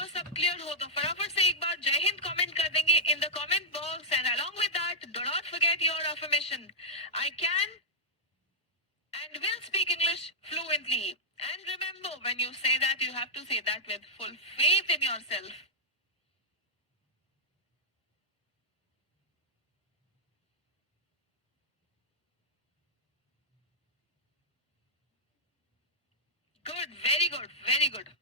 Video सब clear हो तो फटाफट से एक बार जय हिंद कमेंट कर देंगे इन the comment box, and along with that do not forget your affirmation, I can and will speak English fluently. And remember, when you say that, you have to say that with full faith in yourself. Good, very good, very good,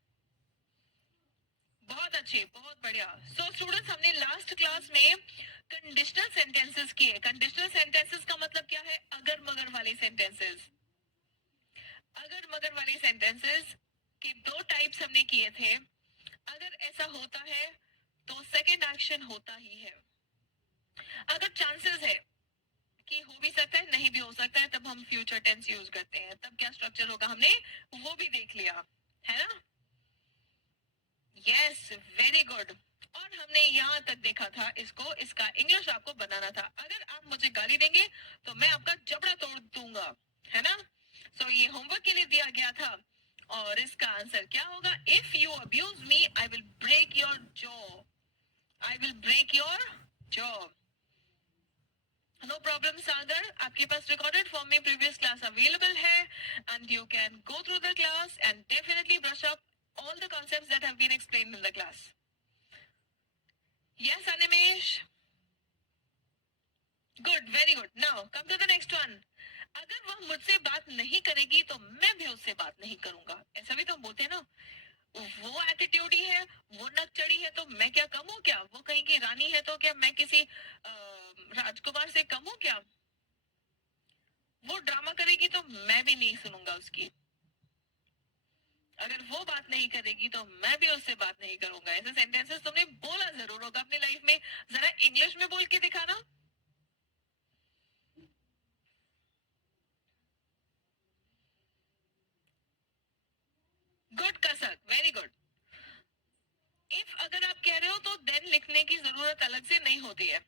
बहुत अच्छे, बहुत बढ़िया. So students, हमने last class में conditional sentences किए. Conditional sentences का मतलब क्या है? अगर मगर वाले सेंटेंसेस. अगर मगर वाले सेंटेंसेस के दो टाइप्स हमने किए थे. अगर ऐसा होता है तो सेकेंड एक्शन होता ही है. अगर चांसेस है कि हो भी सकता है, नहीं भी हो सकता है, तब हम फ्यूचर टेंस यूज करते हैं. तब क्या स्ट्रक्चर होगा हमने वो भी देख लिया है ना. Yes, very good. और हमने यहाँ तक देखा था इसको, इसका इंग्लिश आपको बनाना था. अगर आप मुझे गाली देंगे तो मैं आपका जबड़ा तोड़ दूंगा, है ना. सो ये होमवर्क के लिए दिया गया था और इसका आंसर क्या होगा? If you abuse me I will break your jaw. I will break your jaw. No problem Sagar, आपके पास रिकॉर्डेड फॉर्म में प्रीवियस क्लास अवेलेबल है and you can go through the class and definitely brush up all the concepts that have been explained in the class. Yes, Animesh? Good, very good. Now, come to the next one. अगर वह मुझसे बात नहीं करेगी तो मैं भी उससे बात नहीं करूंगा. ऐसा भी तो हम बोलते हैं ना. वो एटीट्यूड ही है, वो नक चढ़ी है तो मैं क्या कम हूं क्या? वो कहीं की रानी है तो क्या मैं किसी राजकुमार से कम हूं क्या? वो ड्रामा करेगी तो मैं भी नहीं सुनूंगा उसकी. अगर वो बात नहीं करेगी तो मैं भी उससे बात नहीं करूंगा. ऐसे सेंटेंसेस तुमने बोला जरूर होगा अपनी लाइफ में. जरा इंग्लिश में बोल के दिखाना. गुड कसक, वेरी गुड. इफ अगर आप कह रहे हो तो देन लिखने की जरूरत अलग से नहीं होती है.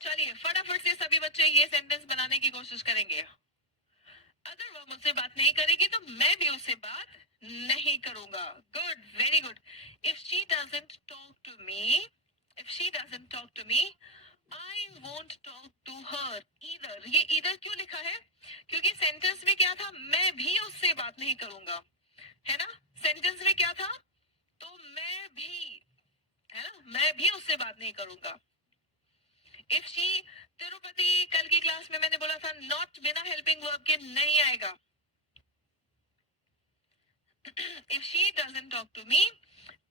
चलिए फटाफट से सभी बच्चे ये सेंटेंस बनाने की कोशिश करेंगे. अगर वह मुझसे बात नहीं करेगी तो मैं भी उससे बात नहीं करूंगा. Good, very good. If she doesn't talk to me, if she doesn't talk to me I won't talk to her either. ये ईदर क्यों लिखा है? क्योंकि सेंटेंस में क्या था? मैं भी उससे बात नहीं करूंगा, है ना. सेंटेंस में क्या था? तो मैं भी, है ना, मैं भी उससे बात नहीं करूंगा. इफ शी, तिरुपति कल की क्लास में मैंने बोला था नॉट बिना हेल्पिंग वर्ब के नहीं आएगा. If she doesn't talk to me,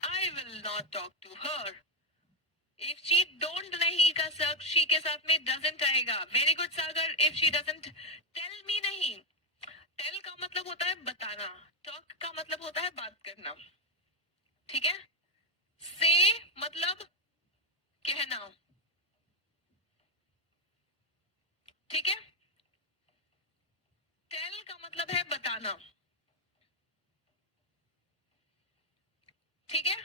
I will not talk to her. If she don't नहीं का सब she के साथ में doesn't आएगा. Very good Sagar. If she doesn't tell me नहीं. Tell का मतलब होता है बताना. Talk का मतलब होता है बात करना. ठीक है. Say मतलब कहना. ठीक है. Tell का मतलब है बताना. ठीक है.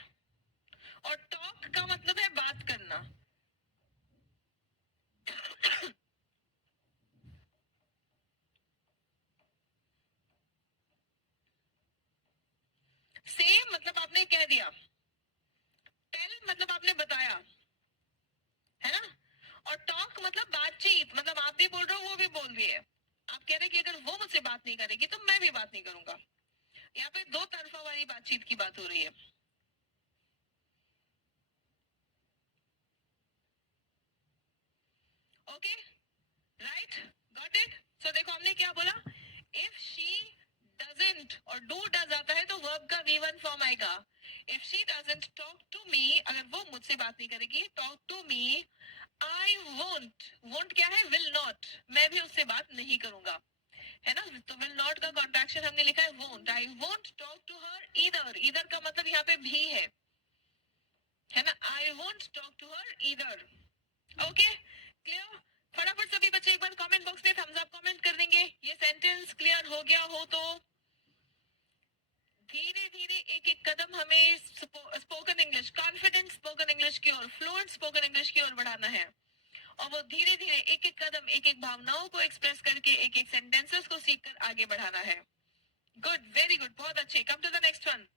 और टॉक का मतलब है बात करना. से मतलब आपने कह दिया. टेल मतलब आपने बताया, है ना. और टॉक मतलब बातचीत, मतलब आप भी बोल रहे हो वो भी बोल रही है. आप कह रहे हैं कि अगर वो मुझसे बात नहीं करेगी तो मैं भी बात नहीं करूंगा. यहाँ पे दो तरफा वाली बातचीत की बात हो रही है. Okay, right, got it. So देखो हमने क्या बोला. इफ शी डजंट, और डू डज आता है तो वर्ब का V1 फॉर्म आएगा. If she doesn't talk to me, अगर वो मुझसे बात नहीं करेगी, talk to me I won't. Won't क्या है? Will not. मैं भी उससे बात नहीं करूंगा, है ना. तो विल नॉट का कॉन्ट्रैक्शन हमने लिखा है won't. I won't talk to her either. Either का मतलब यहाँ पे भी है ना. I won't talk to her either. Okay, clear. फटाफट सभी बच्चे एक बार कमेंट बॉक्स में थम्स अप कमेंट कर देंगे ये सेंटेंस क्लियर हो गया हो तो. धीरे धीरे एक एक कदम हमें spoken English, confident spoken English की ओर, फ्लुएंट स्पोकन इंग्लिश की ओर बढ़ाना है. और वो धीरे धीरे एक एक कदम, एक एक भावनाओं को एक्सप्रेस करके, एक एक सेंटेंसेस को सीखकर आगे बढ़ाना है. गुड, वेरी गुड, बहुत अच्छे. Come to the next one.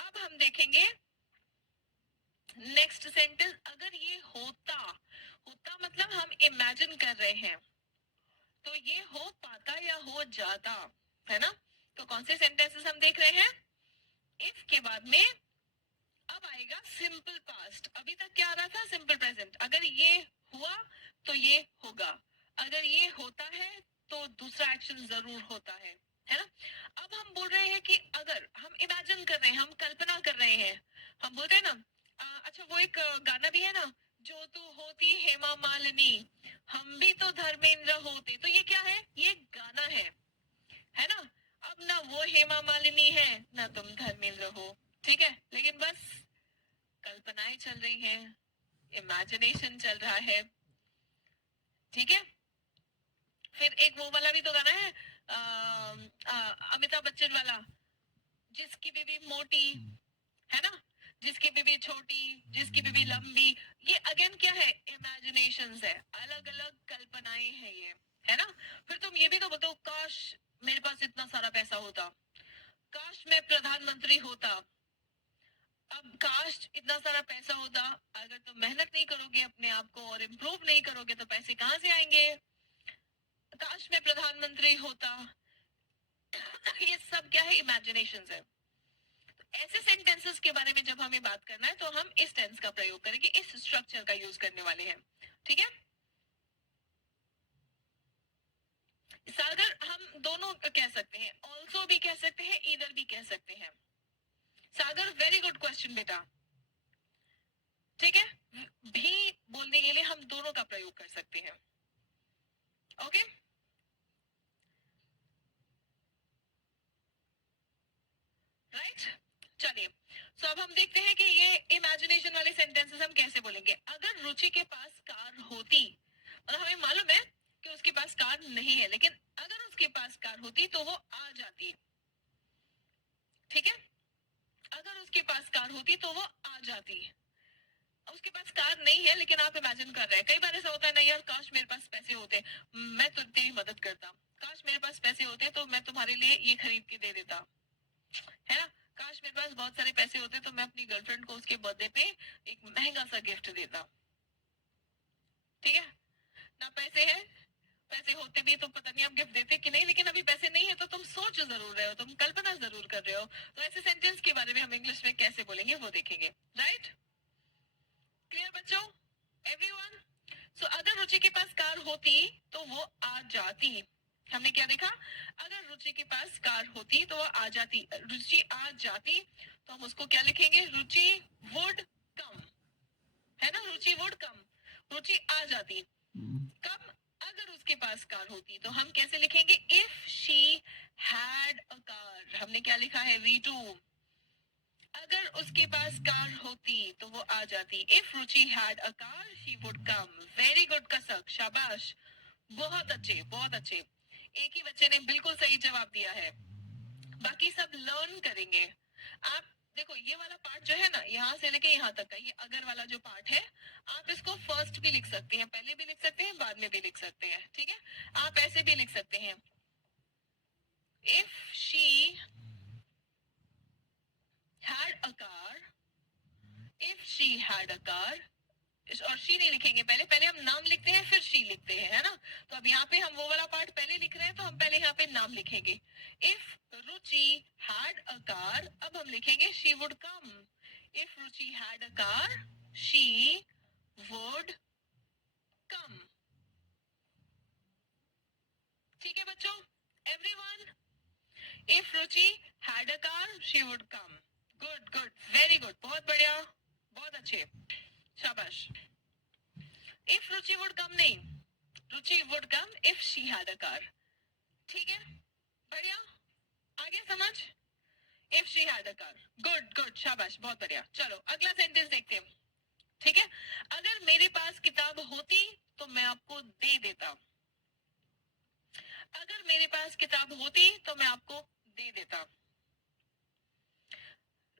अब हम देखेंगे नेक्स्ट सेंटेंस. अगर ये होता, होता मतलब हम इमेजिन कर रहे हैं, तो ये हो पाता या हो जाता, है ना. तो कौन से सेंटेंसेस हम देख रहे हैं? इफ के बाद में अब आएगा सिंपल पास्ट. अभी तक क्या आ रहा था? Simple present. अगर ये हुआ तो ये होगा, अगर ये होता है तो दूसरा एक्शन जरूर होता है ना. अब हम बोल रहे हैं कि अगर हम इमेजिन कर रहे हैं, हम कल्पना कर रहे हैं, हम बोलते हैं ना. अच्छा, वो एक गाना भी है ना, जो तू होती हेमा मालिनी, हम भी तो धर्मेंद्र होते. तो ये क्या है? ये गाना है ना. अब ना वो हेमा मालिनी है, ना तुम धर्मेंद्र हो, ठीक है, लेकिन बस कल्पनाएं चल रही हैं, इमेजिनेशन चल रहा है, ठीक है. फिर एक वो वाला भी तो गाना है, अमिताभ बच्चन वाला, जिसकी बीबी मोटी, है ना, जिसकी बीबी छोटी, जिसकी बीबी लंबी. ये अगेन क्या है? इमेजिनेशंस है, अलग अलग कल्पनाएं हैं ये, है ना. फिर तुम ये भी तो बताओ, काश मेरे पास इतना सारा पैसा होता, काश मैं प्रधानमंत्री होता. अब काश इतना सारा पैसा होता, अगर तुम मेहनत नहीं करोगे अपने आप को और इम्प्रूव नहीं करोगे तो पैसे कहाँ से आएंगे? काश मैं प्रधानमंत्री होता. ये सब क्या है? इमेजिनेशंस है. ऐसे सेंटेंसेस के बारे में जब हमें बात करना है तो हम इस टेंस का प्रयोग करेंगे, इस स्ट्रक्चर का यूज करने वाले हैं, ठीक है. सागर हम दोनों कह सकते हैं, ऑल्सो भी कह सकते हैं, इधर भी कह सकते हैं. सागर, वेरी गुड क्वेश्चन बेटा, ठीक है. भी बोलने के लिए हम दोनों का प्रयोग कर सकते हैं. Okay, right. चलिए, सो अब हम देखते हैं कि ये इमेजिनेशन वाले सेंटेंसेस हम कैसे बोलेंगे. अगर रुचि के पास कार होती, और हमें मालूम है कि उसके पास कार नहीं है, लेकिन अगर उसके पास कार होती तो वो आ जाती, ठीक है. अगर उसके पास कार होती तो वो आ जाती. उसके पास कार नहीं है, लेकिन आप इमेजिन कर रहे हैं. कई बार ऐसा होता है ना, यार काश मेरे पास पैसे होते, मैं तो तेरी मदद करता. काश मेरे पास पैसे होते तो मैं तुम्हारे लिए ये खरीद के दे देता, है ना. काश मेरे पास बहुत सारे पैसे होते तो मैं अपनी गर्लफ्रेंड को उसके बर्थडे पे एक महंगा सा गिफ्ट देता, ठीक है ना. पैसे है, पैसे होते भी तो पता नहीं आप गिफ्ट देते कि नहीं, लेकिन अभी पैसे नहीं है तो तुम सोच जरूर रहे हो, तुम कल्पना जरूर कर रहे हो. तो ऐसे सेंटेंस के बारे में हम इंग्लिश में कैसे बोलेंगे वो देखेंगे, राइट. क्लियर बच्चों, एवरीवन. सो अगर रुचि के पास कार होती तो वो आ जाती. हमने क्या देखा? अगर रुचि के पास कार होती तो वो आ जाती. रुचि आ जाती तो हम उसको क्या लिखेंगे? रुचि वुड कम, है ना. रुचि वुड कम, रुचि आ जाती. कब? अगर उसके पास कार होती. तो हम कैसे लिखेंगे? If she had a car. हमने क्या लिखा है? V2. अगर उसके पास कार होती तो वो आ जाती. If Ruchi had a car she would come. Very good कसक, शाबाश, बहुत अच्छे, बहुत अच्छे. एक ही बच्चे ने बिल्कुल सही जवाब दिया है, बाकी सब लर्न करेंगे. आप देखो, ये वाला पार्ट जो है ना, यहाँ से लेके यहाँ तक का, ये अगर वाला जो पार्ट है, आप इसको फर्स्ट भी लिख सकते हैं, पहले भी लिख सकते हैं, बाद में भी लिख सकते हैं, ठीक है. आप ऐसे भी लिख सकते हैं, if she had a car, if she had a car. और शी नहीं लिखेंगे, पहले पहले हम नाम लिखते हैं फिर शी लिखते हैं, है ना. तो अब यहाँ पे हम वो वाला पार्ट पहले लिख रहे हैं, तो हम पहले यहाँ पे नाम लिखेंगे. If Ruchi had a car, अब हम लिखेंगे she would come. If Ruchi had a car she would come. ठीक है बच्चों, everyone. If Ruchi had a car she would come. Good good, very good, बहुत बढ़िया, बहुत अच्छे, शाबाश. इफ रुचि वुड कम नहीं, Ruchi would come if she had a car. ठीक है, बढ़िया, आ गया समझ. If she had a car. Good good, शाबाश, बहुत बढ़िया. चलो अगला सेंटेंस देखते हैं, ठीक है. अगर मेरे पास किताब होती तो मैं आपको दे देता. अगर मेरे पास किताब होती तो मैं आपको दे देता.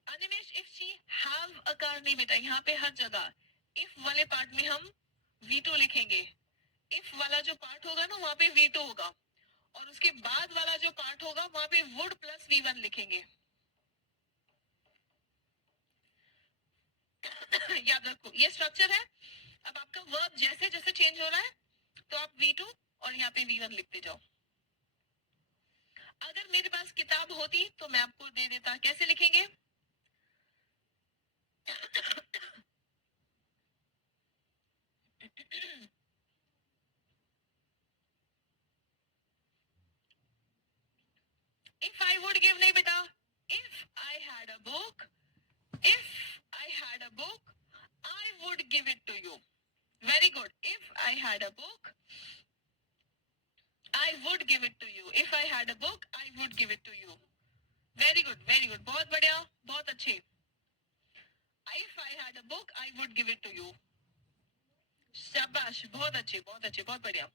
Animesh, if she have a car नहीं बेटा, यहाँ पे हर जगह इफ वाले पार्ट में हम V2 लिखेंगे. इफ वाला जो पार्ट होगा ना वहां पे V2 होगा, और उसके बाद वाला जो पार्ट होगा वहां पे वुड प्लस V1 लिखेंगे. याद रखो ये स्ट्रक्चर है. अब आपका वर्ब जैसे जैसे चेंज हो रहा है तो आप V2 और यहाँ पे V1 लिखते जाओ. अगर मेरे पास किताब होती तो मैं आपको दे देता. कैसे लिखेंगे? If I would give, नहीं बेटा. If I had a book, if I had a book, I would give it to you. Very good. If I had a book, I would give it to you. If I had a book, I would give it to you. Very good, very good. बहुत बढ़िया, बहुत अच्छे. If I had a book, I would give it to you. शाबाश, बहुत अच्छे, बहुत अच्छे, बहुत बढ़िया.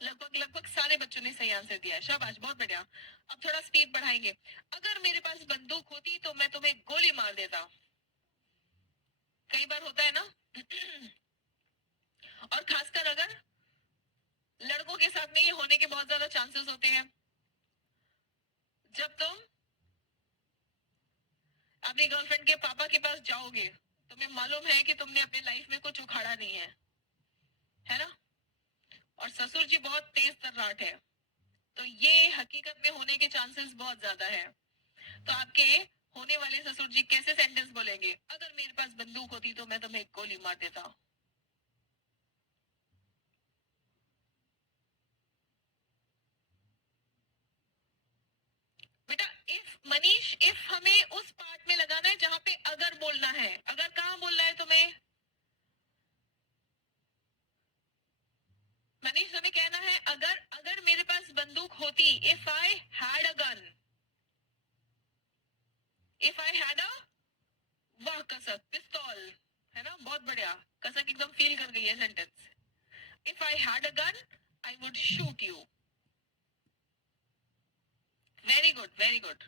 लगभग लगभग सारे बच्चों ने सही आंसर दिया है. शाबाश, बहुत बढ़िया. अब थोड़ा स्पीड बढ़ाएंगे. अगर मेरे पास बंदूक होती तो मैं तुम्हें गोली मार देता. कई बार होता है ना. और खासकर अगर लड़कों के साथ में ये होने के बहुत ज्यादा चांसेस होते हैं. जब तुम अपनी गर्लफ्रेंड के पापा के पास जाओगे, तुम्हें मालूम है कि तुमने अपने लाइफ में कुछ उखाड़ा नहीं है ना. और ससुर जी बहुत तेज तर्राट है, तो ये हकीकत में होने के चांसेस बहुत ज्यादा है. तो आपके होने वाले ससुर जी कैसे सेंटेंस बोलेंगे? अगर मेरे पास बंदूक होती तो मैं तुम्हें गोली मार देता. बेटा इफ मनीष, इफ हमें उस पार्ट में लगाना है जहां पे अगर बोलना है. अगर कहाँ बोलना है तुम्हें? मनीष तुम्हें कहना है अगर अगर मेरे पास बंदूक होती. If I had a gun. If I had a, वाह कसक, पिस्तौल. है ना, बहुत बढ़िया. कसक एकदम फील कर गई है sentence. If I had a gun I would shoot you. Very good, very good.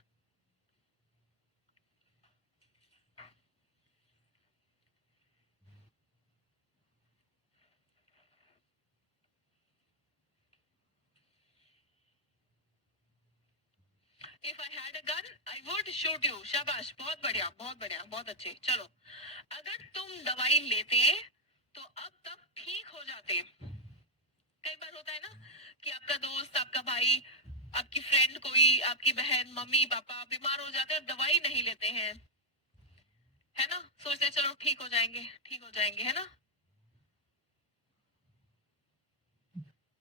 If I had a gun I would shoot you. शाबाश, बहुत बढ़िया, बहुत बढ़िया, बहुत अच्छे. चलो, अगर तुम दवाई लेते तो अब तक ठीक हो जाते. कई बार होता है ना कि आपका दोस्त, आपका भाई, आपकी फ्रेंड, कोई आपकी बहन, मम्मी पापा बीमार हो जाते हैं और दवाई नहीं लेते हैं. है ना, सोचते हैं चलो ठीक हो जाएंगे, ठीक हो जाएंगे. है ना.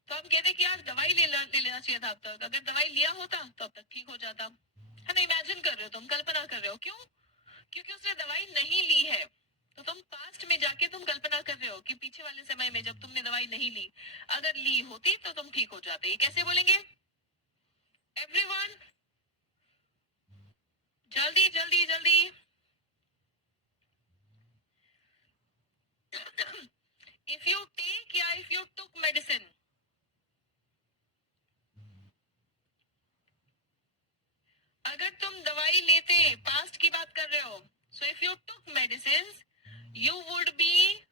तो हम कहते हैं कि यार दवाई लेना चाहिए था अब तक. अगर दवाई लिया होता तो अब तक ठीक हो जाता. है ना. इमेजिन कर रहे हो तुम, कल्पना कर रहे हो. क्यों? क्योंकि उसने दवाई नहीं ली है. तो तुम पास्ट में जाके तुम कल्पना कर रहे हो कि पीछे वाले समय में जब तुमने दवाई नहीं ली, अगर ली होती तो तुम ठीक हो जाते. ये कैसे बोलेंगे? एवरीवन, जल्दी जल्दी जल्दी. इफ यू टेक या इफ यू टुक मेडिसिन. अगर तुम दवाई लेते, पास्ट की बात कर रहे हो. So if you took medicine you would be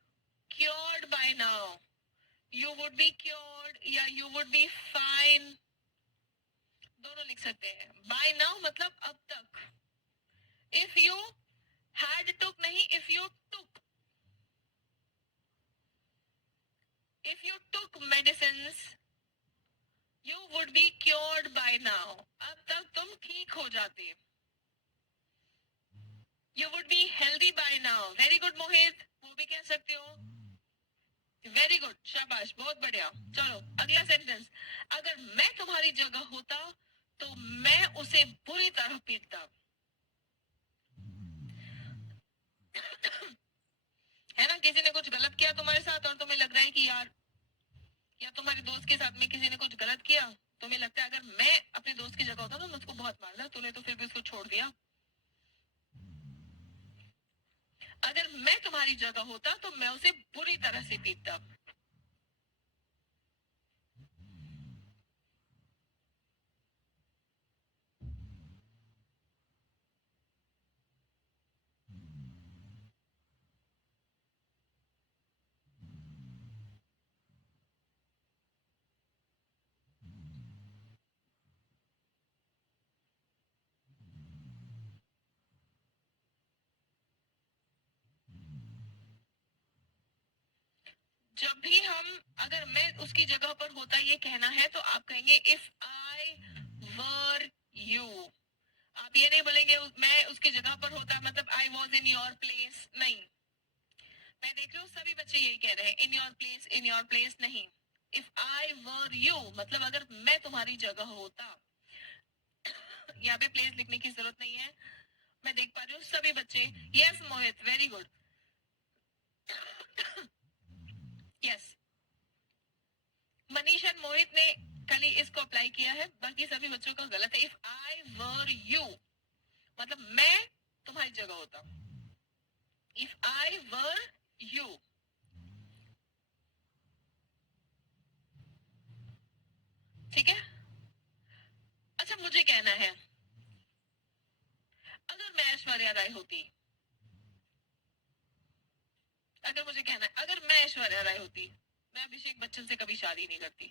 cured by now. You would be cured या you would be fine. दोनों लिख सकते हैं. by now मतलब अब तक. if you had took नहीं, if you took. if you took medicines you would be cured by now. अब तक तुम ठीक हो जाते. you would be healthy by now. very good मोहित, वो भी कह सकते हो. वेरी गुड, शाबाश, बहुत बढ़िया. चलो अगला सेंटेंस. अगर मैं तुम्हारी जगह होता तो मैं उसे बुरी तरह पीटता. है ना, किसी ने कुछ गलत किया तुम्हारे साथ और तुम्हें लग रहा है कि यार, या तुम्हारे दोस्त के साथ में किसी ने कुछ गलत किया, तुम्हें लगता है अगर मैं अपने दोस्त की जगह होता तो मैं उसको बहुत मारता. तूने तो फिर भी उसको छोड़ दिया. अगर मैं तुम्हारी जगह होता तो मैं उसे बुरी तरह से पीटता. जब भी हम, अगर मैं उसकी जगह पर होता ये कहना है तो आप कहेंगे इफ आई वर यू। आप ये नहीं बोलेंगे मैं उसकी जगह पर होता मतलब I was in your place, नहीं। मैं देख रही हूँ सभी बच्चे यही कह रहे हैं, इन योर प्लेस नहीं। इफ आई वर यू मतलब अगर मैं तुम्हारी जगह होता। यहाँ पे प्लेस लिखने की जरूरत नहीं है, मैं देख पा रही हूँ सभी बच्चे। Yes Mohit, very good. Yes, Manish and Mohit ने कल ही इसको अप्लाई किया है, बाकी सभी बच्चों का गलत है। इफ आई वर यू मतलब मैं तुम्हारी जगह होता। इफ आई वर यू, ठीक है। अच्छा मुझे कहना है, अगर मैं ऐश्वर्या राय होती, अगर मुझे कहना है अगर मैं ऐश्वर्या राय होती, मैं अभिषेक बच्चन से कभी शादी नहीं करती।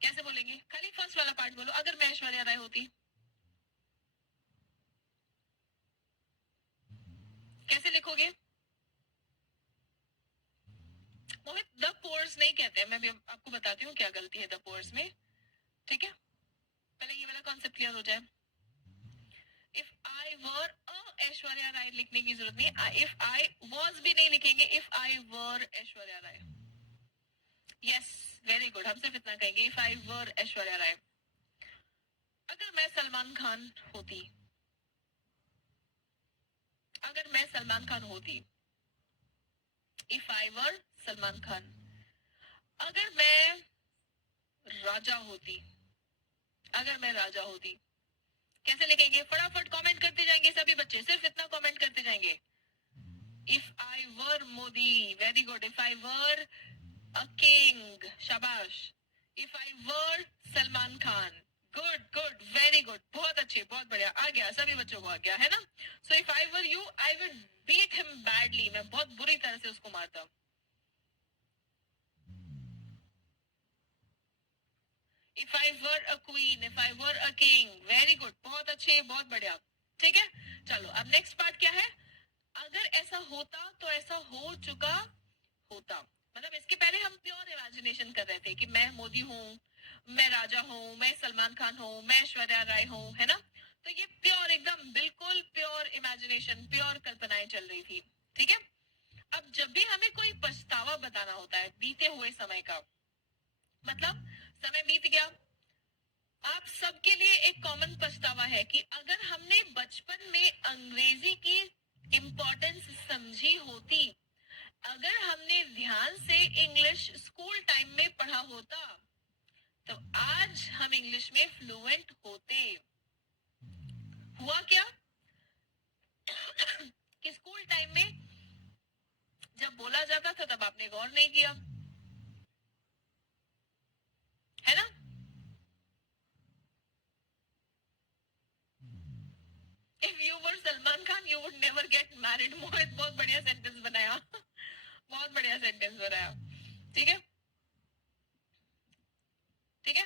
कैसे बोलेंगे? खाली फर्स्ट वाला पार्ट बोलो, अगर मैं ऐश्वर्या राय होती। कैसे लिखोगे? मोहित द पोर्स नहीं कहते हैं, मैं भी आपको बताती हूँ क्या गलती है द पोर्स में, ठीक है। पहले ये वाला कॉन्सेप्ट क्लियर हो जाए। इफ आई वर अ ऐश्वर्या राय लिखने की जरूरत नहीं, इफ आई वॉज भी नहीं लिखेंगे, if I were Aishwarya Rai. Yes, very good, हम सिर्फ इतना कहेंगे इफ आई वर ऐश्वर्या राय। अगर मैं सलमान खान होती, अगर मैं सलमान खान होती, if I were Salman Khan. अगर मैं राजा होती, अगर मैं राजा होती, कैसे लिखेंगे? फटाफट कमेंट करते जाएंगे सभी बच्चे, सिर्फ इतना कमेंट करते जाएंगे। If I were Modi, very good. If I were a king, शाबाश। If I were Salman Khan, good good, very good, बहुत अच्छे, बहुत बढ़िया, आ गया सभी बच्चों को, आ गया है ना। So if I were you I would beat him badly, मैं बहुत बुरी तरह से उसको मारता। If I were a queen, if I were a king, very good, बहुत अच्छे, बहुत बढ़िया, ठीक है। चलो अब नेक्स्ट पार्ट क्या है? अगर ऐसा होता तो ऐसा हो चुका होता, मतलब इसके पहले हम प्योर इमेजिनेशन कर रहे थे कि मैं मोदी हूँ, मैं राजा हूँ, मैं सलमान खान हूँ, मैं ऐश्वर्या राय हूँ, है ना। तो ये प्योर, एकदम बिल्कुल प्योर इमेजिनेशन, प्योर कल्पनाएं चल रही थी, ठीक है। अब जब भी हमें कोई पछतावा बताना होता है बीते हुए समय का, मतलब समय बीत गया, आप सबके लिए एक कॉमन पछतावा है कि अगर हमने बचपन में अंग्रेजी की इम्पोर्टेंस समझी होती, अगर हमने ध्यान से इंग्लिश स्कूल टाइम में पढ़ा होता, तो आज हम इंग्लिश में फ्लुएंट होते। हुआ क्या कि स्कूल टाइम में जब बोला जाता था तब आपने गौर नहीं किया, है ना। If you were Salman Khan you would never get married. Mohit बहुत बढ़िया सेंटेंस बनाया बहुत बढ़िया सेंटेंस बनाया, ठीक है, ठीक है।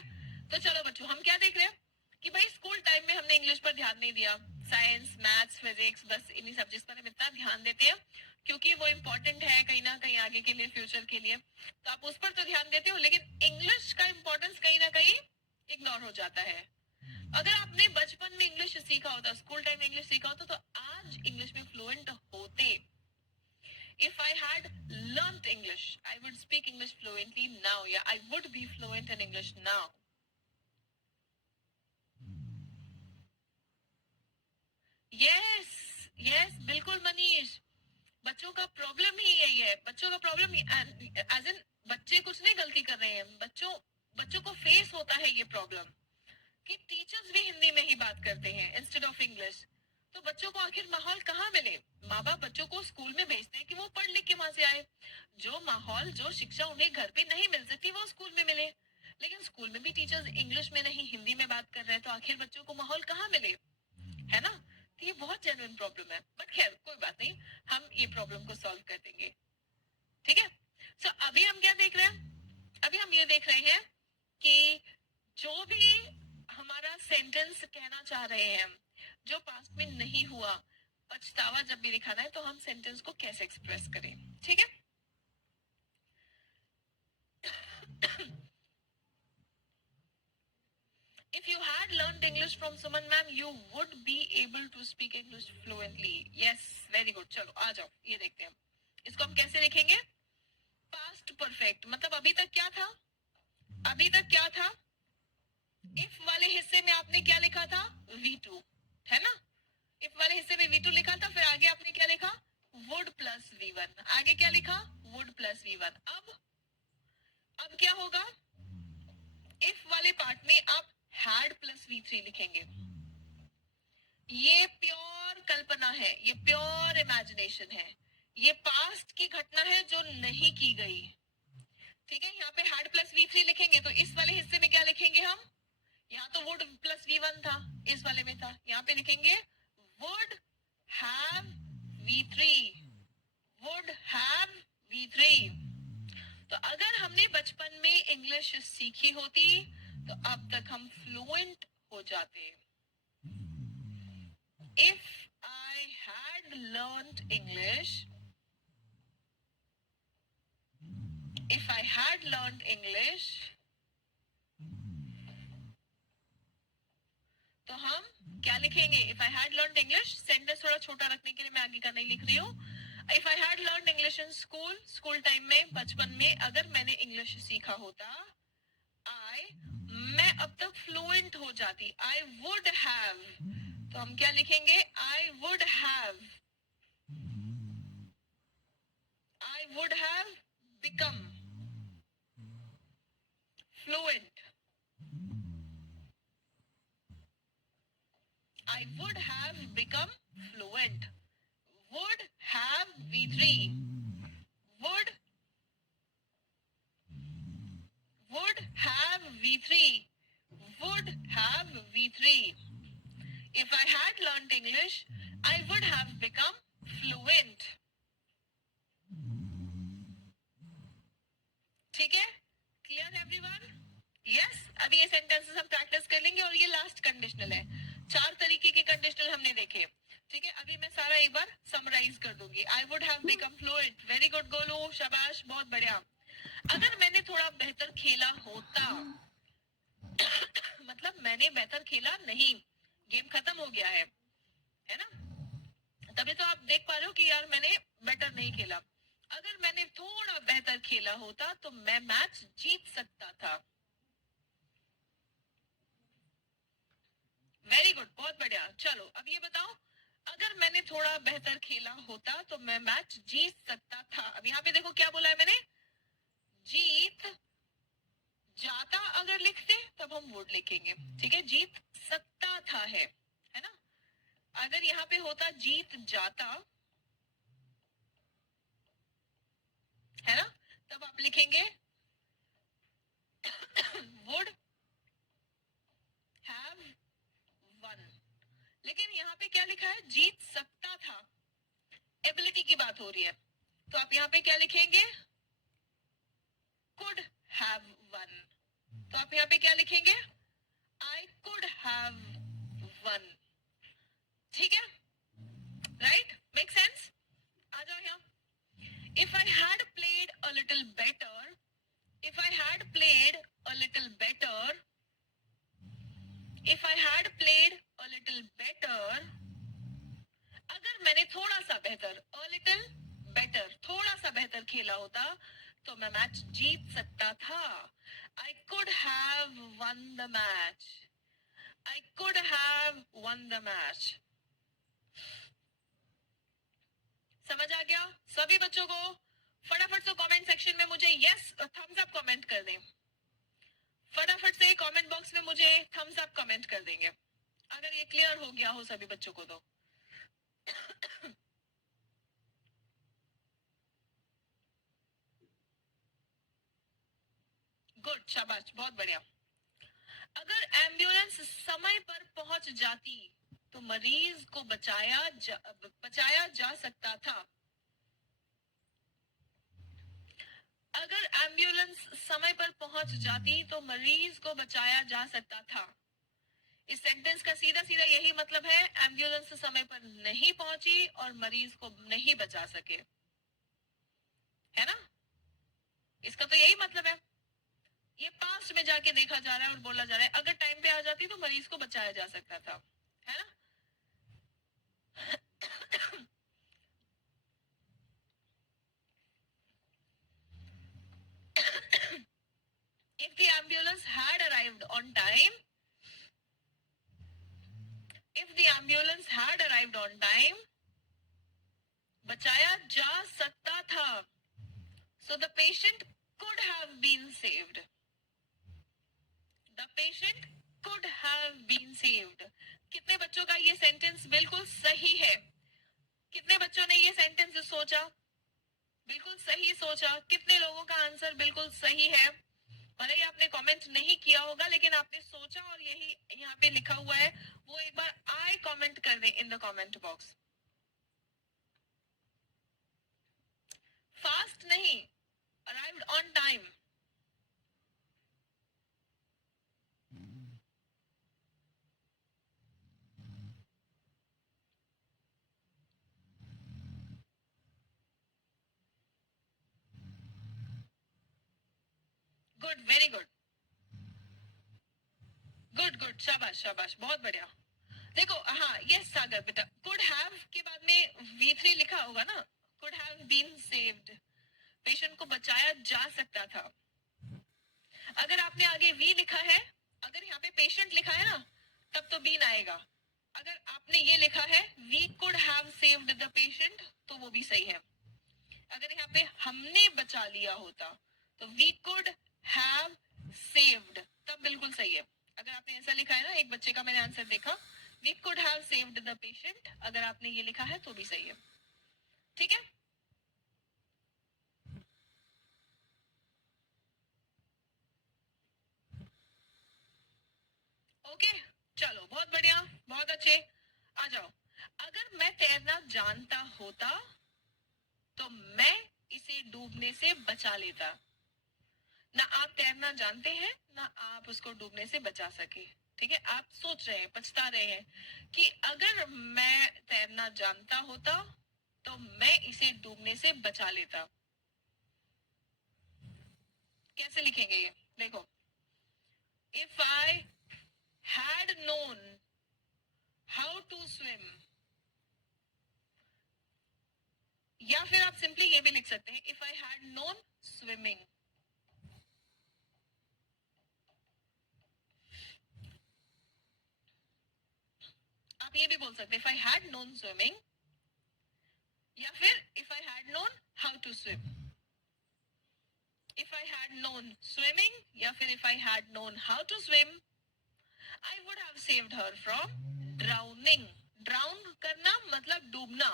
तो चलो बच्चों, हम क्या देख रहे हैं कि भाई स्कूल टाइम में हमने इंग्लिश पर ध्यान नहीं दिया, साइंस मैथ्स फिजिक्स, बस इन्हीं सब्जेक्ट्स पर हम इतना ध्यान देते हैं क्योंकि वो इम्पोर्टेंट है कहीं ना कहीं आगे के लिए, फ्यूचर के लिए, तो आप उस पर तो ध्यान देते हो, लेकिन इंग्लिश का इम्पोर्टेंस कहीं ना कहीं इग्नोर हो जाता है। अगर आपने बचपन में इंग्लिश सीखा होता, स्कूल टाइम में इंग्लिश सीखा होता, तो आज इंग्लिश में फ्लुएंट होते। If I had learnt English, I would speak English fluently now. Yeah, I would be fluent in English now. Yes, yes, बिल्कुल मनीष, बच्चों का प्रॉब्लम ही यही है, बच्चों का प्रॉब्लम एज इन बच्चे कुछ नहीं गलती कर रहे हैं, बच्चों बच्चों को फेस होता है ये प्रॉब्लम कि टीचर्स भी हिंदी में ही बात करते हैं इंस्टेड ऑफ इंग्लिश। तो बच्चों को आखिर माहौल कहाँ मिले? माँ बाप बच्चों को स्कूल में भेजते हैं कि वो पढ़ लिख के वहां से आए, जो माहौल, जो शिक्षा उन्हें घर पे नहीं मिल सकती वो स्कूल में मिले। लेकिन स्कूल में भी टीचर्स इंग्लिश में नहीं हिंदी में बात कर रहे हैं, तो आखिर बच्चों को माहौल कहाँ मिले, है ना। तो ये बहुत जेन्युइन प्रॉब्लम है, बट खैर कोई बात नहीं, हम ये प्रॉब्लम को सॉल्व कर देंगे, ठीक है। सो अभी हम क्या देख रहे हैं? अभी हम ये देख रहे हैं कि जो भी हमारा सेंटेंस कहना चाह रहे हैं जो पास्ट में नहीं हुआ, पछतावा जब भी दिखाना है तो हम सेंटेंस को कैसे एक्सप्रेस करें, ठीक है। If you had learned English from Suman ma'am, you would be able to speak English fluently. Yes, very good. चलो आ जाओ, ये देखते हैं इसको हम कैसे लिखेंगे. पास्ट परफेक्ट मतलब अभी तक क्या था, अभी तक क्या था, इफ वाले हिस्से में आपने क्या लिखा था, V2 है ना. इफ वाले हिस्से में V2 लिखा था, फिर आगे आपने क्या लिखा, वुड प्लस V1. आगे क्या लिखा, वुड प्लस V1. अब क्या होगा, इफ वाले पार्ट में आप हैड प्लस V3 लिखेंगे. ये प्योर कल्पना है, ये प्योर इमेजिनेशन है, ये पास्ट की घटना है जो नहीं की गई. ठीक है, यहाँ पे हैड प्लस V3 लिखेंगे तो इस वाले हिस्से में क्या लिखेंगे हम, यहाँ तो वुड प्लस V1 था, इस वाले में था, यहाँ पे लिखेंगे would have V3, would have V3. तो अगर हमने बचपन में इंग्लिश सीखी होती तो अब तक हम फ्लुएंट हो जाते. If I had learned English, if I had learned English, तो हम क्या लिखेंगे, if I had learned English. Sentence थोड़ा छोटा रखने के लिए मैं आगे का नहीं लिख रही हूँ. If I had learned English in school, school time में, बचपन में अगर मैंने इंग्लिश सीखा होता, मैं अब तक फ्लुएंट हो जाती. I would have, तो हम क्या लिखेंगे, I would have become fluent. I would have become fluent. Would have V3. Would have V3. Would have V3. If I had learned English, I would have become fluent. ठीक है, clear everyone? Yes, अभी ये sentences हम practice कर लेंगे और ये last conditional है. 4 तरीके के कंडीशनल हमने देखे. ठीक है, अभी मैं सारा एक बार समराइज कर दूंगी. आई would have become fluent. Very good Golu, शाबाश, बहुत बढ़िया. अगर मैंने थोड़ा बेहतर खेला होता मतलब मैंने बेहतर खेला नहीं, गेम खत्म हो गया है ना. तभी तो आप देख पा रहे हो कि यार मैंने बेटर नहीं खेला. अगर मैंने थोड़ा बेहतर खेला होता तो मैं मैच जीत सकता था. वेरी गुड, बहुत बढ़िया. चलो अब ये बताओ, अगर मैंने थोड़ा बेहतर खेला होता तो मैं मैच जीत सकता था. अब यहाँ पे देखो क्या बोला है मैंने, जीत जाता अगर लिखते तब हम वुड लिखेंगे. ठीक है, जीत सकता था है ना. अगर यहाँ पे होता जीत जाता है ना, तब आप लिखेंगे वुड हैव वन. लेकिन यहाँ पे क्या लिखा है, जीत सकता था. एबिलिटी की बात हो रही है, तो आप यहाँ पे क्या लिखेंगे, कुड हैव वन. तो आप यहाँ पे क्या लिखेंगे, आई कुड हैव वन. ठीक है, राइट, मेक सेंस. आ जाओ यहाँ. If I had played a little better, if I had played a little better, if I had played a little better, अगर मैंने थोड़ा सा बेहतर, अ लिटिल बेटर, थोड़ा सा बेहतर खेला होता तो मैं मैच जीत सकता था. I could have won the match. I could have won the match. समझ आ गया सभी बच्चों को? फटाफट से कमेंट सेक्शन में मुझे यस थम्स अप कमेंट कर दें. फटाफट से कमेंट बॉक्स में मुझे थम्स अप कमेंट कर देंगे अगर ये क्लियर हो गया हो सभी बच्चों को तो. गुड, शाबाश, बहुत बढ़िया. अगर एम्बुलेंस समय पर पहुंच जाती तो मरीज को बचाया जा सकता था. अगर एम्बुलेंस समय पर पहुंच जाती तो मरीज को बचाया जा सकता था. इस सेंटेंस का सीधा सीधा यही मतलब है, एम्बुलेंस समय पर नहीं पहुंची और मरीज को नहीं बचा सके, है ना. इसका तो यही मतलब है. ये पास्ट में जाके देखा जा रहा है और बोला जा रहा है, अगर टाइम पे आ जाती तो मरीज को बचाया जा सकता था, है ना? If the ambulance had arrived on time, if the ambulance had arrived on time, बचाया जा सकता था. So the patient could have been saved. The patient could have been saved. कितने बच्चों का ये सेंटेंस बिल्कुल सही है? कितने बच्चों ने ये सेंटेंस सोचा? बिल्कुल सही सोचा. कितने लोगों का आंसर बिल्कुल सही है? भले ही आपने कमेंट नहीं किया होगा, लेकिन आपने सोचा और यही यहाँ पे लिखा हुआ है. वो एक बार आई कमेंट कर दें in the comment box. Fast नहीं, arrived on time. Good, very good, good good, शाबाश शाबाश, बहुत बढ़िया. देखो, हाँ, यस सागर बेटा, कुड हैव के बाद में V3 लिखा होगा ना. Could have been saved, patient को बचाया जा सकता था. अगर आपने आगे वी लिखा है, अगर यहाँ पे पेशेंट लिखा है ना, तब तो बीन आएगा. अगर आपने ये लिखा है we could have saved the patient, तो वो भी सही है. अगर यहाँ पे हमने बचा लिया होता तो वी कुड हैव सेव्ड, तब बिल्कुल सही है. अगर आपने ऐसा लिखा है ना, एक बच्चे का मैंने आंसर देखा, we could have saved the patient, अगर आपने ये लिखा है तो भी सही है. ठीक है. ओके, चलो, बहुत बढ़िया, बहुत अच्छे. आ जाओ. अगर मैं तैरना जानता होता तो मैं इसे डूबने से बचा लेता. ना आप तैरना जानते हैं, ना आप उसको डूबने से बचा सके. ठीक है, आप सोच रहे हैं, पछता रहे हैं कि अगर मैं तैरना जानता होता तो मैं इसे डूबने से बचा लेता. कैसे लिखेंगे ये? देखो, if I had known how to swim, या फिर आप सिंपली ये भी लिख सकते हैं, if I had known swimming. आप ये भी बोल सकते हैं, if I had known swimming, या फिर if I had known how to swim. If I had known swimming या फिर if I had known how to swim, I would have saved her from drowning. Drown करना मतलब डूबना.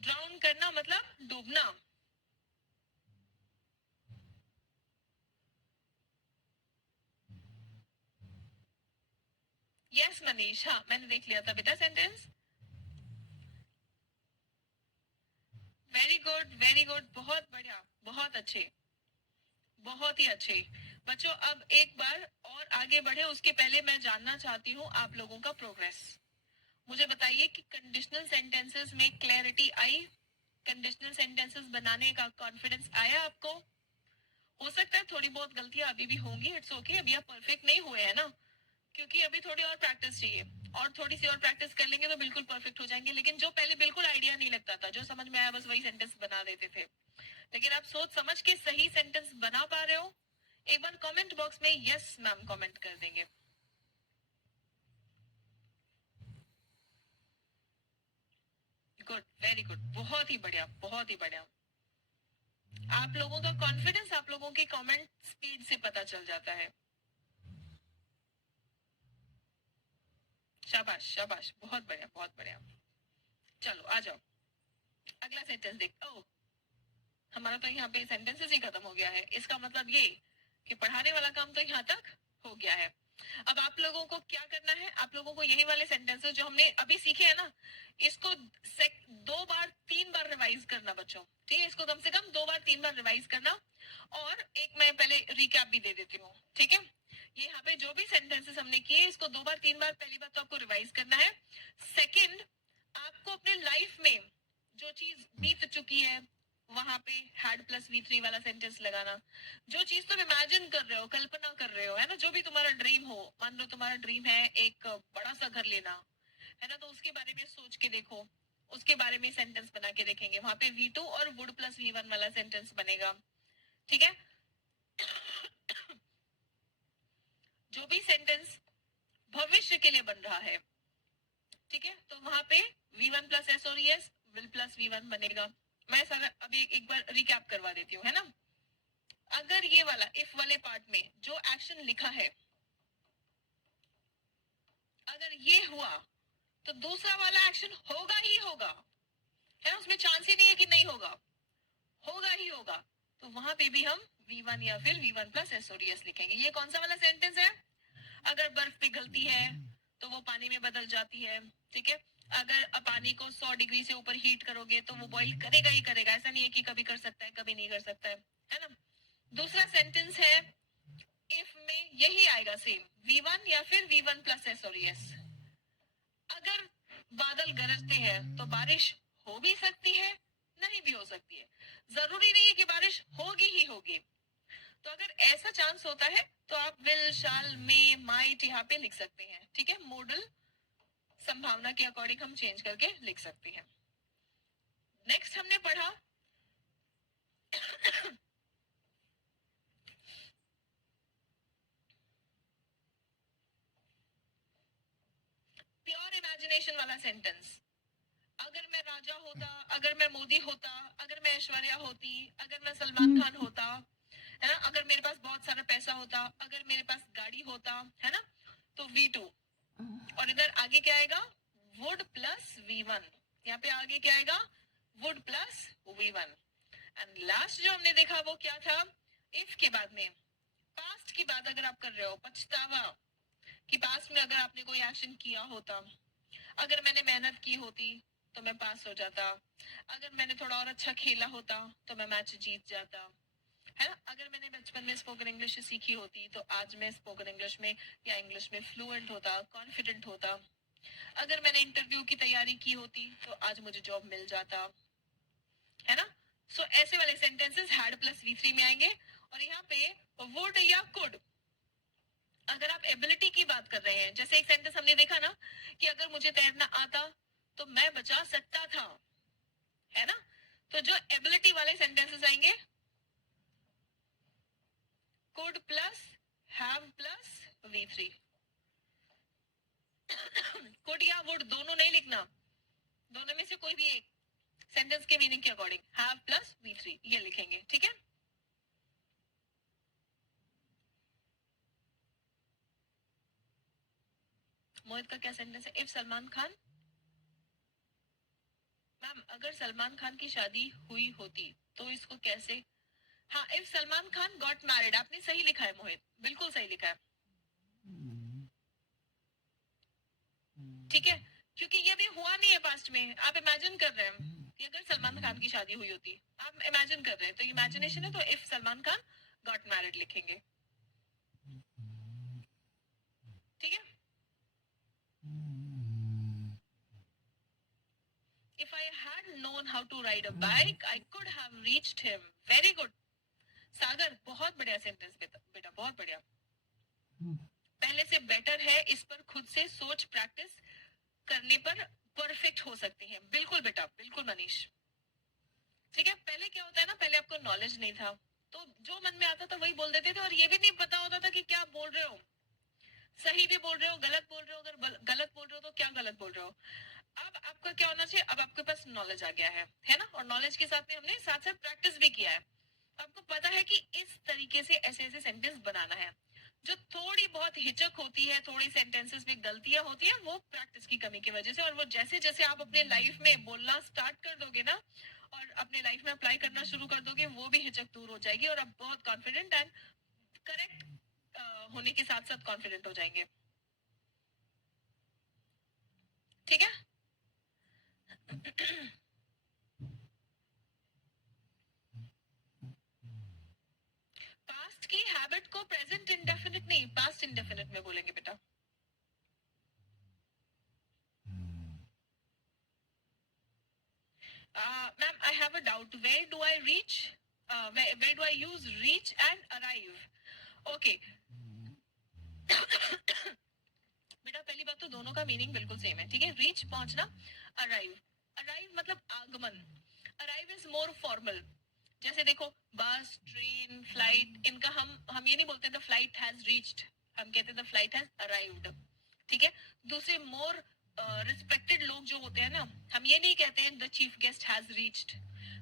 Drown करना मतलब डूबना. Yes Manish, हाँ, मैंने देख लिया था बेटा sentence. Very good, very good, बहुत बढ़िया, बहुत अच्छे, बहुत ही अच्छे. बच्चों, अब एक बार और आगे बढ़े उसके पहले मैं जानना चाहती हूँ आप लोगों का प्रोग्रेस. मुझे बताइए कि कंडीशनल सेंटेंसेस में क्लैरिटी आई? कंडीशनल सेंटेंसेस बनाने का कॉन्फिडेंस आया आपको? हो सकता है थोड़ी बहुत गलतियां अभी भी होंगी, इट्स ओके. अभी आप परफेक्ट नहीं हुए हैं ना, क्योंकि अभी थोड़ी और प्रैक्टिस चाहिए, और थोड़ी सी और प्रैक्टिस कर लेंगे तो बिल्कुल परफेक्ट हो जाएंगे. लेकिन जो पहले बिल्कुल आइडिया नहीं लगता था, जो समझ में आया बस वही सेंटेंस बना देते थे, लेकिन आप सोच समझ के सही सेंटेंस बना पा रहे हो? एक बार कमेंट बॉक्स में यस मैम कमेंट कर देंगे. गुड, वेरी गुड, बहुत ही बढ़िया, बहुत ही बढ़िया. आप लोगों का कॉन्फिडेंस आप लोगों की कमेंट स्पीड से पता चल जाता है. शाबाश शाबाश, बहुत बढ़िया, बहुत बढ़िया. चलो आ जाओ, अगला सेंटेंस देख. ओ, हमारा तो यहाँ पे सेंटेंसेस ही खत्म हो गया है. इसका मतलब ये कि पढ़ाने वाला काम तो यहाँ तक हो गया है. अब आप लोगों को क्या करना है? आप लोगों को यही वाले सेंटेंसेस जो हमने अभी सीखे हैं ना, इसको 2 बार 3 बार रिवाइज करना बच्चों. ठीक है, इसको कम से कम 2 बार 3 बार रिवाइज करना. और एक मैं पहले रिकैप भी दे देती हूँ. ठीक है, ये यहाँ पे जो भी सेंटेंसेस हमने किए, इसको 2 बार 3 बार पहली बात तो आपको रिवाइज करना है. सेकेंड, आपको अपने लाइफ में जो चीज बीत चुकी है वहां पे हैड प्लस V3 वाला सेंटेंस लगाना। जो चीज तुम इमेजिन कर रहे हो, कल्पना कर रहे हो, है ना, जो भी तुम्हारा ड्रीम हो, मान लो तुम्हारा ड्रीम है एक बड़ा सा घर लेना, है ना, तो उसके बारे में सोच के देखो, उसके बारे में सेंटेंस बना के देखेंगे। वहां पे V2 और वुड प्लस V1 वाला सेंटेंस बनेगा। ठीक है। जो भी सेंटेंस भविष्य के लिए बन रहा है, ठीक है, तो वहां पे V1 प्लस एस और एस विल प्लस V1 बनेगा। मैं सारा अभी एक बार रिकैप करवा देती हूँ, है ना। अगर ये वाला इफ वाले पार्ट में जो एक्शन लिखा है, अगर ये हुआ तो दूसरा वाला एक्शन होगा ही होगा, है ना, उसमें चांस ही नहीं है कि नहीं होगा, होगा ही होगा। तो वहां पे भी हम V1 या फिर V1 प्लस एस और एस लिखेंगे। ये कौन सा वाला सेंटेंस है? अगर बर्फ पिघलती है तो वो पानी में बदल जाती है। ठीक है। अगर पानी को 100 डिग्री से ऊपर हीट करोगे तो वो बॉईल करेगा ही करेगा, ऐसा नहीं है कि कभी कर सकता है कभी नहीं कर सकता है ना। दूसरा सेंटेंस है इफ में यही आएगा सेम, V1 या फिर V1 प्लस एस और एस। अगर बादल गरजते हैं तो बारिश हो भी सकती है, नहीं भी हो सकती है, जरूरी नहीं है कि बारिश होगी ही होगी। तो अगर ऐसा चांस होता है तो आप विल, शाल, में, माइट यहाँ पे लिख सकते हैं। ठीक है। मॉडल संभावना के अकॉर्डिंग हम चेंज करके लिख सकते हैं। नेक्स्ट हमने पढ़ा प्योर इमेजिनेशन वाला सेंटेंस। अगर मैं राजा होता, अगर मैं मोदी होता, अगर मैं ऐश्वर्या होती, अगर मैं सलमान खान होता, है ना, अगर मेरे पास बहुत सारा पैसा होता, अगर मेरे पास गाड़ी होता, है ना, तो V2। और इधर आगे क्या आएगा? Would plus V1। यहाँ पे आगे क्या आएगा? Would plus V1। And last जो हमने देखा वो क्या था? इफ के बाद में पास्ट की बात अगर आप कर रहे हो, पछतावा, कि पास्ट में अगर आपने कोई एक्शन किया होता, अगर मैंने मेहनत की होती तो मैं पास हो जाता, अगर मैंने थोड़ा और अच्छा खेला होता तो मैं मैच जीत जाता, है ना, अगर मैंने बचपन में स्पोकन इंग्लिश सीखी होती तो आज मैं स्पोकन इंग्लिश में या इंग्लिश में फ्लुएंट होता, कॉन्फिडेंट होता, अगर मैंने इंटरव्यू की तैयारी की होती तो आज मुझे जॉब मिल जाता, है ना। सो ऐसे वाले सेंटेंसेस हैड प्लस V3 में आएंगे। और यहाँ पे वुड या कुड, अगर आप एबिलिटी की बात कर रहे हैं, जैसे एक सेंटेंस हमने देखा ना कि अगर मुझे तैरना आता तो मैं बचा सकता था, है ना। तो जो एबिलिटी वाले सेंटेंसेस आएंगे could plus have plus V3। Could या वुड दोनों नहीं लिखना, दोनों में से कोई भी एक सेंटेंस के मीनिंग के अकॉर्डिंग हैव प्लस V3 ये लिखेंगे। ठीक है। मोहित का क्या सेंटेंस है? इफ सलमान खान, मैम अगर सलमान खान की शादी हुई होती तो इसको कैसे, हाँ, if Salman Khan got married, आपने सही लिखा है मोहित, बिल्कुल सही लिखा है। ठीक है। क्योंकि ये भी हुआ नहीं है पास्ट में, आप इमेजिन कर रहे हैं कि अगर सलमान खान की शादी हुई होती, आप इमेजिन कर रहे हैं, तो इमेजिनेशन है, तो if Salman Khan got married लिखेंगे। ठीक है। If I had known how to ride a bike, I could have reached him. Very good. सागर, बहुत बढ़िया सेंटेंस बेटा, बहुत बढ़िया। पहले से बेटर है, इस पर खुद से सोच प्रैक्टिस करने पर परफेक्ट हो सकते हैं। बिल्कुल बेटा, बिल्कुल मनीष। ठीक है। पहले क्या होता है ना, पहले आपको नॉलेज नहीं था तो जो मन में आता था वही बोल देते थे, और ये भी नहीं पता होता था कि क्या बोल रहे हो, सही भी बोल रहे हो, गलत बोल रहे हो, अगर गलत बोल रहे हो तो क्या गलत बोल रहे हो। अब आपका क्या होना चाहिए, अब आपके पास नॉलेज आ गया है ना, और नॉलेज के साथ में हमने साथ साथ प्रैक्टिस भी किया है। आपको पता है कि इस तरीके से ऐसे ऐसे सेंटेंस बनाना है। जो थोड़ी बहुत हिचक होती है, थोड़ी सेंटेंसेस में गलतियां होती है, वो प्रैक्टिस की कमी की वजह से, और वो जैसे जैसे आप अपने लाइफ में बोलना स्टार्ट कर दोगे ना और अपने लाइफ में अप्लाई करना शुरू कर दोगे, वो भी हिचक दूर हो जाएगी और आप बहुत कॉन्फिडेंट एंड करेक्ट होने के साथ साथ कॉन्फिडेंट हो जाएंगे। ठीक है। पास्ट की हैबिट को प्रेजेंट इंडेफिनिट नहीं, पास्ट इंडेफिनिट में बोलेंगे बेटा। Ma'am I have a doubt, where do I reach, where do I use reach and arrive? Okay. बेटा पहली बात तो दोनों का मीनिंग बिल्कुल सेम है, ठीक है. रीच पहुंचना, अराइव, अराइव मतलब आगमन. Arrive is more formal. जैसे देखो बस, ट्रेन, फ्लाइट, इनका हम ये नहीं बोलते द फ्लाइट हैज रीच्ड, हम कहते द फ्लाइट हैज अराइव्ड. ठीक है. दूसरे मोर रिस्पेक्टेड लोग जो होते हैं ना, हम ये नहीं कहते हैं the chief guest has reached,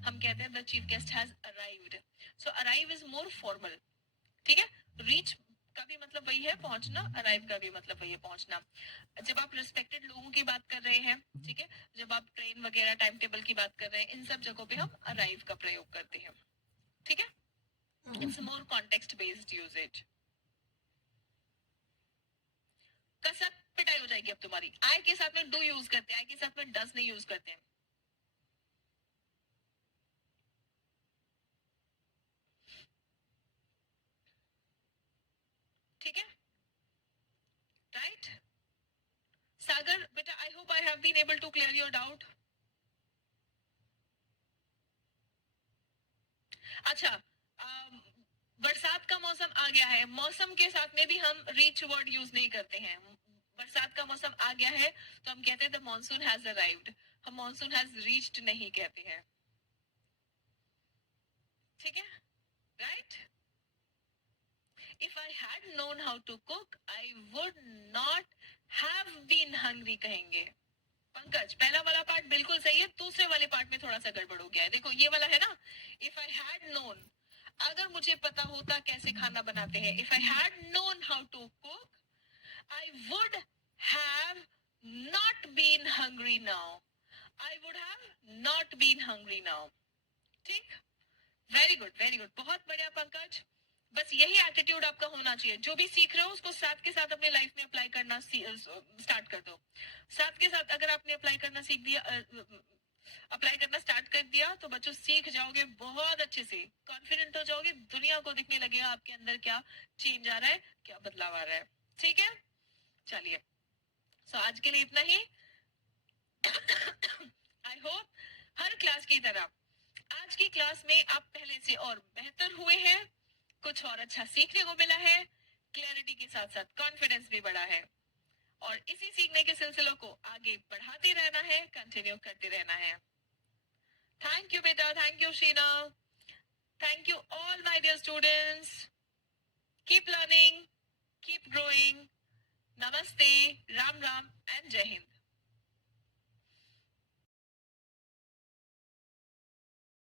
हम कहते हैं the chief guest has arrived. So arrive is more formal. ठीक है. रीच का भी मतलब वही है पहुंचना, अराइव का भी मतलब वही है पहुंचना. जब आप रिस्पेक्टेड लोगों की बात कर रहे हैं, ठीक है, जब आप ट्रेन वगैरह टाइम टेबल की बात कर रहे हैं, इन सब जगहों पे हम अराइव का प्रयोग करते हैं. ठीक है. It's more context based usages. कसक पिटाई हो जाएगी अब तुम्हारी. आई के साथ में डू यूज करते हैं, आई के साथ में डस नहीं यूज करते हैं. ठीक है. राइट. सागर बेटा, I hope I have been able to clear your doubt. अच्छा, बरसात का मौसम आ गया है, मौसम के साथ में भी हम रीच वर्ड यूज नहीं करते हैं. बरसात का मौसम आ गया है तो हम कहते हैं द मॉनसून हैज अराइव्ड, हम मॉनसून हैज रीच्ड नहीं कहते हैं. ठीक है. Right. If I had known how to cook I would not have been hungry कहेंगे. पंकज, पहला वाला पार्ट बिल्कुल सही है, दूसरे वाले पार्ट में थोड़ा सा गड़बड़ हो गया है. देखो ये वाला है ना, इफ आई हैड नोन, अगर मुझे पता होता कैसे खाना बनाते हैं, if I had known how to cook I would have not been hungry now, I would have not been hungry now. ठीक. वेरी गुड, वेरी गुड, बहुत बढ़िया पंकज. बस यही एटीट्यूड आपका होना चाहिए. जो भी सीख रहे हो उसको साथ के साथ अपने लाइफ में अप्लाई करना स्टार्ट कर दो. साथ के साथ अगर आपने अप्लाई करना सीख दिया, अप्लाई करना स्टार्ट कर दिया, तो बच्चों सीख जाओगे बहुत अच्छे से, कॉन्फिडेंट हो जाओगे, दुनिया को दिखने लगेगा आपके अंदर क्या चेंज आ रहा है, क्या बदलाव आ रहा है. ठीक है. चलिए, सो आज के लिए इतना ही. आई होप हर क्लास की तरह आज की क्लास में आप पहले से और बेहतर हुए हैं, कुछ और अच्छा सीखने को मिला है, क्लैरिटी के साथ साथ कॉन्फिडेंस भी बढ़ा है, और इसी सीखने के सिलसिलों को आगे बढ़ाते रहना है, कंटिन्यू करते रहना है. थैंक यू बेटा, thank you Sheena, thank you all my dear students. Keep learning, keep growing. नमस्ते, राम राम एंड जय हिंद.